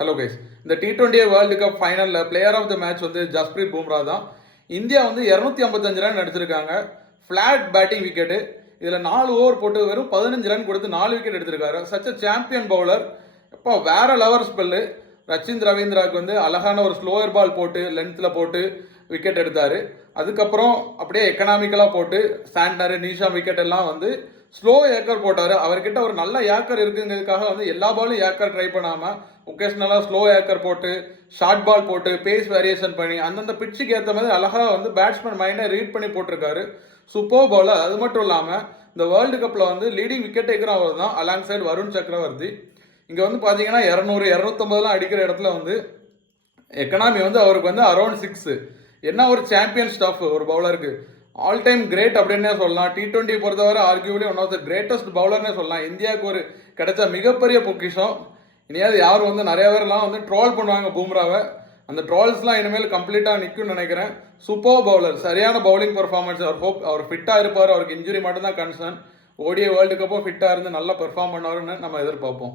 Hello guys, இந்த T20 world cup ஃபைனலில் player of the match வந்து ஜஸ்பிரீத் பும்ரா தான். இந்தியா வந்து 255 ரன் அடிச்சிருக்காங்க. Flat batting wicket. இதில் 4 ஓவர் போட்டு வெறும் 15 ரன் கொடுத்து 4 விக்கெட் எடுத்திருக்காரு. Such a champion bowler. இப்போ வேற லெவல் ஸ்பெல்லு. ரச்சின் ரவீந்திராவுக்கு வந்து அழகான ஒரு ஸ்லோயர் பால் போட்டு லென்த்தில் போட்டு விக்கெட் எடுத்தார். அதுக்கப்புறம் அப்படியே எக்கனாமிக்கலாக போட்டு சாண்டனர் நீஷா விக்கெட் எல்லாம் வந்து ஸ்லோ ஏக்கர் போட்டார். அவர்கிட்ட ஒரு நல்ல ஏக்கர் இருக்குங்கிறதுக்காக வந்து எல்லா பாலும் ஏக்கர் ட்ரை பண்ணாமல் ஒகேஷ்னலாக ஸ்லோ ஏக்கர் போட்டு ஷார்ட் பால் போட்டு பேஸ் வேரியேஷன் பண்ணி அந்தந்த பிச்சுக்கு ஏற்ற மாதிரி அழகாக வந்து பேட்ஸ்மேன் மைண்டை ரீட் பண்ணி போட்டிருக்காரு. Super bowler. அது மட்டும் இல்லாமல் இந்த வேர்ல்டு கப்பில் வந்து லீடிங் விக்கெட் டேக்கர் அவர் தான், அலாங் சைடு வருண் சக்கரவர்த்தி. இங்கே வந்து பார்த்தீங்கன்னா 200 250 அடிக்கிற இடத்துல வந்து எக்கனாமி வந்து அவருக்கு வந்து அரௌண்ட் 6. என்ன ஒரு சாம்பியன் ஸ்டாஃப் ஒரு பவுலருக்கு. ஆல் டைம் கிரேட் அப்படின்னே சொல்லலாம். T20 பொறுத்தவரை ஆர்கியூலி ஒன் ஆஃப் த கிரேட்டஸ்ட் பவுலர்னே சொல்லலாம். இந்தியாவுக்கு ஒரு கிடைச்ச மிகப்பெரிய பொக்கிஷம். இனியாவது யாரும் வந்து நிறைய பேர்லாம் வந்து ட்ரோல் பண்ணுவாங்க பும்ராவை. அந்த ட்ரோல்ஸ்லாம் இனிமேல் கம்ப்ளீட்டாக நிற்கும்னு நினைக்கிறேன். சூப்பர் பவுலர், சரியான பவுலிங் பர்ஃபார்மன்ஸ். அவர் ஃபிட்டாக இருப்பார். அவருக்கு இன்ஜுரி மட்டும்தான் கன்சர்ன். ஓடிஐ வேர்ல்டு கப்போ ஃபிட்டாக இருந்து நல்லா பெர்ஃபார்ம் பண்ணுவாருன்னு நம்ம எதிர்பார்ப்போம்.